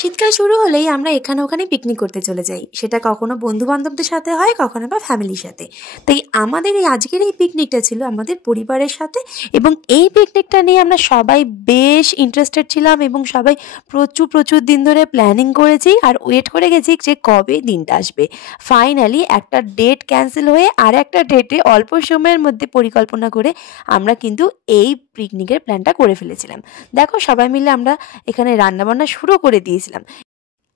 শীতকাল শুরু হলেই আমরা এখানে ওখানে পিকনিক করতে চলে যাই। সেটা কখনো বন্ধু-বান্ধবদের সাথে হয়, কখনো বা ফ্যামিলির সাথে। তাই আমাদের আজকের এই পিকনিকটা ছিল আমাদের পরিবারের সাথে এবং এই পিকনিকটা নিয়ে আমরা সবাই বেশ ইন্টারেস্টেড ছিলাম এবং সবাই প্রচুর দিন ধরে প্ল্যানিং করেছি আর ওয়েট করে গেছি যে কবে দিনটা আসবে। ফাইনালি একটা ডেট ক্যানসেল হয়ে আরেকটা ডেটে অল্প সময়ের মধ্যে পরিকল্পনা করে আমরা কিন্তু এই পিকনিকের প্ল্যানটা করে ফেলেছিলাম। দেখো সবাই মিলে আমরা এখানে রান্নাবান্না শুরু করে দিয়েছিলাম।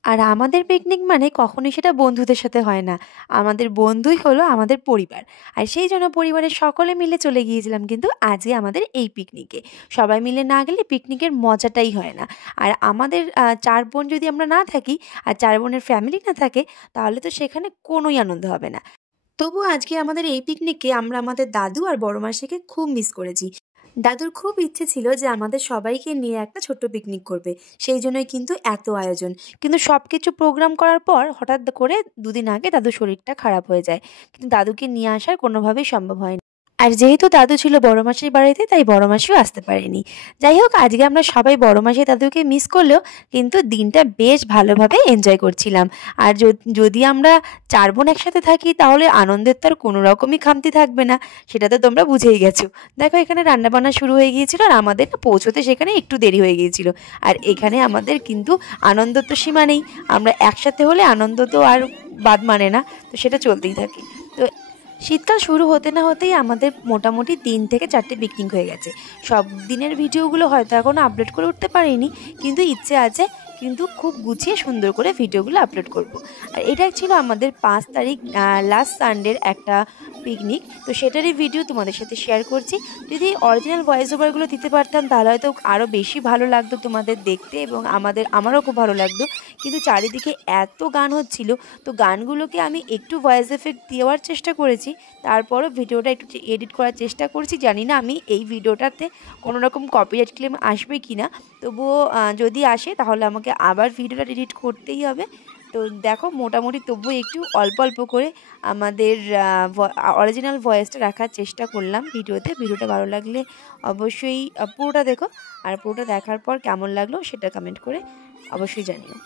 আর আমাদের পিকনিক মানে কখনোই সেটা বন্ধুদের সাথে হয় না। আমাদের বন্ধুই হলো আমাদের পরিবার। আর সেই জন্য পরিবারের সকলে মিলে চলে গিয়েছিলাম কিন্তু আজকে আমাদের এই পিকনিকে। সবাই মিলে না গেলে পিকনিকের মজাটাই হয় না। আর আমাদের ৪ বোন যদি আমরা না থাকি আর ৪ বোনের ফ্যামিলি না থাকে তাহলে তো সেখানে কোনোই আনন্দ হবে না। তবুও আজকে আমাদের এই পিকনিকে আমরা আমাদের দাদু আর বড় মাসিকে খুব মিস করেছি। দাদুর খুব ইচ্ছে ছিল যে আমাদের সবাইকে নিয়ে একটা ছোট্ট পিকনিক করবে। সেই জন্যই কিন্তু এত আয়োজন। কিন্তু সবকিছু প্রোগ্রাম করার পর হঠাৎ করে ২ দিন আগে দাদুর শরীরটা খারাপ হয়ে যায়। কিন্তু দাদুকে নিয়ে আসার কোনোভাবেই সম্ভব হয়নি। আর যেহেতু দাদু ছিল বড় মাসির বাড়িতে তাই বড় মাসিও আসতে পারেনি। যাই হোক আজকে আমরা সবাই বড় মাসি দাদুকে মিস করলেও কিন্তু দিনটা বেশ ভালোভাবে এনজয় করছিলাম। আর যদি আমরা ৪ বোন একসাথে থাকি তাহলে আনন্দের তো আর কোনো রকমই খামতি থাকবে না। সেটা তো তোমরা বুঝেই গেছো। দেখো এখানে রান্নাবান্না শুরু হয়ে গিয়েছিল আর আমাদের না পৌঁছতে সেখানে একটু দেরি হয়ে গিয়েছিল। আর এখানে আমাদের কিন্তু আনন্দ তো সীমা নেই। আমরা একসাথে হলে আনন্দ তো আর বাদ মানে না। তো সেটা চলতেই থাকে। তো শীতকাল শুরু হতে না হতেই আমাদের মোটামুটি ৩ থেকে ৪টে পিকনিক হয়ে গেছে। সব দিনের ভিডিওগুলো হয়তো এখনও আপলোড করে উঠতে পারিনি, কিন্তু ইচ্ছে আছে কিন্তু খুব গুছিয়ে সুন্দর করে ভিডিওগুলো আপলোড করব। আর এটা ছিল আমাদের ৫ তারিখ লাস্ট সানডের একটা পিকনিক। তো সেটারই ভিডিও তোমাদের সাথে শেয়ার করছি। যদি অরিজিনাল ভয়েস ওভারগুলো দিতে পারতাম তাহলে হয়তো আরও বেশি ভালো লাগতো তোমাদের দেখতে এবং আমারও খুব ভালো লাগতো। কিন্তু চারিদিকে এত গান হচ্ছিল, তো গানগুলোকে আমি একটু ভয়েস এফেক্ট দেওয়ার চেষ্টা করেছি। তারপরও ভিডিওটা একটু এডিট করার চেষ্টা করছি। জানি না আমি এই ভিডিওটাতে কোনো রকম কপিরাইট ক্লেম আসবে কি না। তবুও যদি আসে তাহলে আমাকে আবার ভিডিওটা এডিট করতেই হবে। তো দেখো মোটামুটি তবুও একটু অল্প করে আমাদের অরিজিনাল ভয়েসটা রাখার চেষ্টা করলাম ভিডিওতে। ভিডিওটা ভালো লাগলে অবশ্যই পুরোটা দেখো। আর পুরোটা দেখার পর কেমন লাগলো সেটা কমেন্ট করে অবশ্যই জানিও।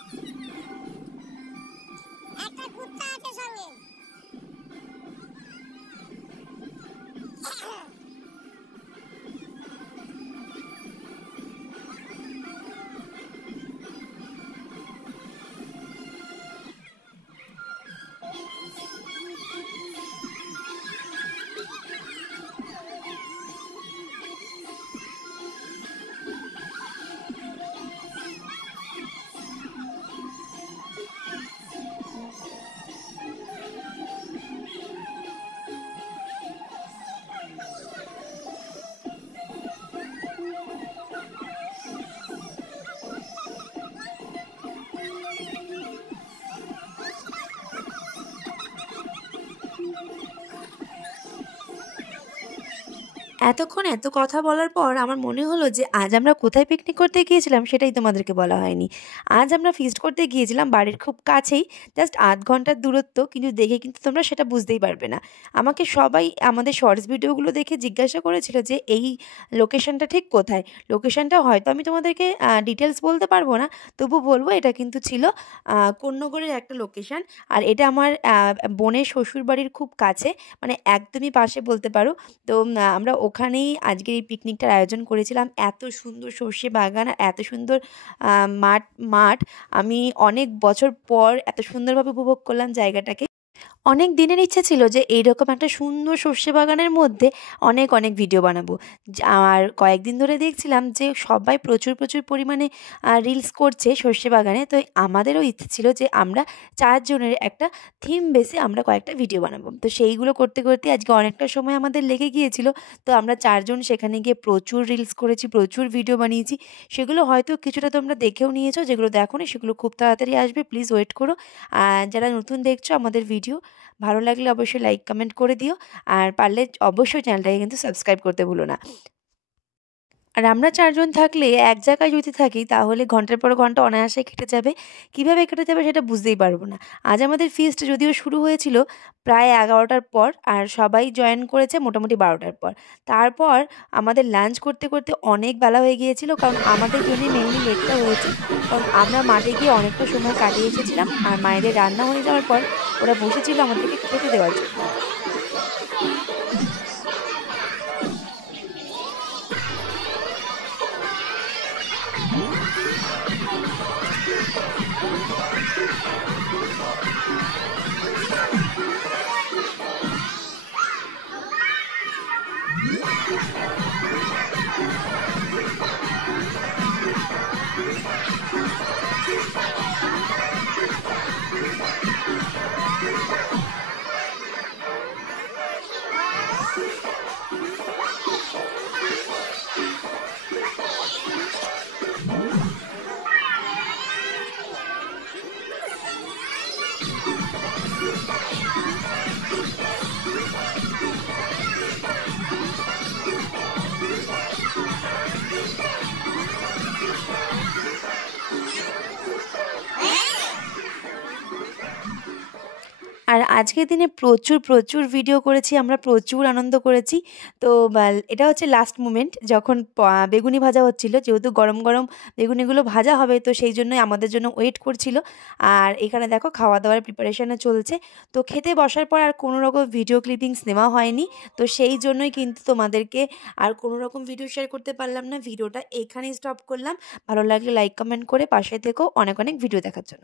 এতক্ষণ এত কথা বলার পর আমার মনে হলো যে আজ আমরা কোথায় পিকনিক করতে গিয়েছিলাম সেটাই তোমাদেরকে বলা হয়নি। আজ আমরা ফিস্ট করতে গিয়েছিলাম বাড়ির খুব কাছেই, জাস্ট ০.৫ ঘন্টার দূরত্ব, কিন্তু দেখে কিন্তু তোমরা সেটা বুঝতেই পারবে না। আমাকে সবাই আমাদের শর্টস ভিডিওগুলো দেখে জিজ্ঞাসা করেছিল যে এই লোকেশনটা ঠিক কোথায়। লোকেশনটা হয়তো আমি তোমাদেরকে ডিটেলস বলতে পারবো না, তবু বলবো এটা কিন্তু ছিল কোন্নগরের একটা লোকেশন। আর এটা আমার বোনের শ্বশুরবাড়ির খুব কাছে, মানে একদমই পাশে বলতে পারো। তো আমরা ওখানেই আজকের এই পিকনিকটার আয়োজন করেছিলাম। এত সুন্দর সর্ষে বাগান আর এত সুন্দর মাঠ আমি অনেক বছর পর এত সুন্দরভাবে উপভোগ করলাম জায়গাটাকে। অনেক দিনের ইচ্ছে ছিল যে এইরকম একটা সুন্দর সর্ষে বাগানের মধ্যে অনেক ভিডিও বানাবো। আর কয়েকদিন ধরে দেখছিলাম যে সবাই প্রচুর পরিমাণে রিলস করছে সর্ষে বাগানে। তো আমাদেরও ইচ্ছে ছিল যে আমরা ৪ জনের একটা থিম বেসে আমরা কয়েকটা ভিডিও বানাবো। তো সেইগুলো করতে আজকে অনেকটা সময় আমাদের লেগে গিয়েছিল। তো আমরা ৪ জন সেখানে গিয়ে প্রচুর রিলস করেছি, প্রচুর ভিডিও বানিয়েছি। সেগুলো হয়তো কিছুটা তোমরা দেখেও নিয়েছো, যেগুলো দেখোনি সেগুলো খুব তাড়াতাড়ি আসবে, প্লিজ ওয়েট করো। যারা নতুন দেখছো আমাদের ভিডিও ভালো লাগলে অবশ্যই লাইক কমেন্ট করে দিও। আর পারলে অবশ্যই চ্যানেলটাকে কিন্তু সাবস্ক্রাইব করতে ভুলো না। আর আমরা ৪ জন থাকলে এক জায়গায় যদি থাকি তাহলে ঘন্টার পর ঘন্টা অনায়াসে কেটে যাবে। কিভাবে কেটে যাবে সেটা বুঝতেই পারব না। আজ আমাদের ফিস্ট যদিও শুরু হয়েছিল প্রায় ১১টার পর আর সবাই জয়েন করেছে মোটামুটি ১২টার পর। তারপর আমাদের লাঞ্চ করতে, করতে অনেক বেলা হয়ে গিয়েছিল কারণ আমাদের জন্যই মেইনলি লেটটা হয়েছে। কারণ আমরা মাঠে গিয়ে অনেকটা সময় কাটিয়ে এসেছিলাম আর মায়েদের রান্না হয়ে যাওয়ার পর ওরা বসেছিল আমাদেরকে খেতে দেওয়ার জন্য। আর আজকের দিনে প্রচুর, প্রচুর ভিডিও করেছি আমরা, প্রচুর আনন্দ করেছি। তো এটা হচ্ছে লাস্ট মোমেন্ট যখন বেগুনি ভাজা হচ্ছিল। যেহেতু গরম, গরম বেগুনিগুলো ভাজা হবে তো সেই জন্যই আমাদের জন্য ওয়েট করছিল। আর এখানে দেখো খাওয়া-দাওয়ার প্রিপারেশনও চলছে। তো খেতে বসার পর আর কোনো রকম ভিডিও ক্লিপিংস নেওয়া হয়নি। তো সেই জন্যই কিন্তু তোমাদেরকে আর কোনো রকম ভিডিও শেয়ার করতে পারলাম না। ভিডিওটা এখানেই স্টপ করলাম। ভালো লাগলে লাইক, কমেন্ট করে পাশে থেকো অনেক, অনেক ভিডিও দেখার জন্য।